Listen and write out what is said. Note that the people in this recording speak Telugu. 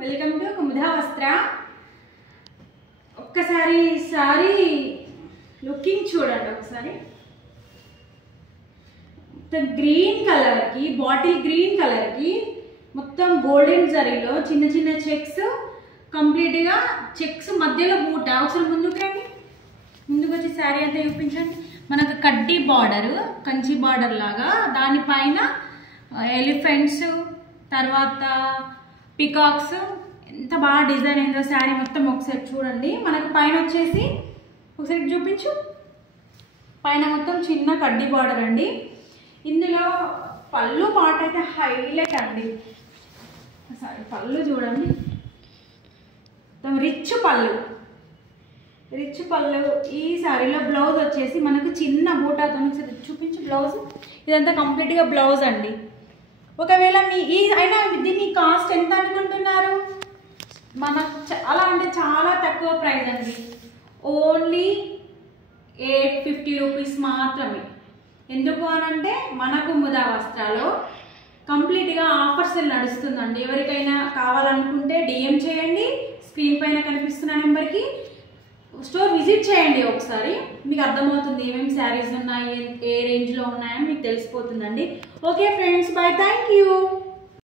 వెల్కమ్ టు కుముదా వస్త్ర. ఒక్కసారి సారీ లుకింగ్ చూడండి. ఒకసారి గ్రీన్ కలర్ కి, బాటిల్ గ్రీన్ కలర్ కి మొత్తం గోల్డెన్ జరీలో చిన్న చిన్న చెక్స్, కంప్లీట్ గా చెక్స్ మధ్యలో బూట. ఒకసారి ముందుకు రండి, ముందుకు వచ్చి శారీ అంతా చూపించండి. మనకు కడ్డీ బార్డర్, కంచి బార్డర్ లాగా, దానిపైన ఎలిఫెంట్స్, తర్వాత పికాక్స్, ఎంత బాగా డిజైన్ అయిందో శారీ మొత్తం. ఒకసారి చూడండి. మనకు పైన వచ్చేసి ఒకసారి చూపించు, పైన మొత్తం చిన్న కడ్డీ బార్డర్ అండి. ఇందులో పళ్ళు పాట అయితే హైలైట్ అండి. సారీ, పళ్ళు చూడండి, మొత్తం రిచ్ పళ్ళు, రిచ్ పళ్ళు. ఈ శారీలో బ్లౌజ్ వచ్చేసి మనకు చిన్న బూటాతో. చూపించు బ్లౌజ్. ఇదంతా కంప్లీట్గా బ్లౌజ్ అండి. ఒకవేళ మీ అయినా దీని కాస్ట్ ఎంత అనుకుంటున్నారు? మనకు చాలా అంటే చాలా తక్కువ ప్రైస్ అండి. ఓన్లీ 850 రూపీస్ మాత్రమే. ఎందుకు అనంటే మన కుముదా వస్త్రాలో కంప్లీట్గా ఆఫర్స్ నడుస్తుందండి. ఎవరికైనా కావాలనుకుంటే డిఎం చేయండి, స్క్రీన్ పైన కనిపిస్తున్న నెంబర్కి. స్టోర్ విజిట్ చేయండి, ఒకసారి మీకు అర్థమవుతుంది ఏమేమి శారీస్ ఉన్నాయి, ఏ రేంజ్లో ఉన్నాయని మీకు తెలిసిపోతుందండి. Okay friends, bye, thank you.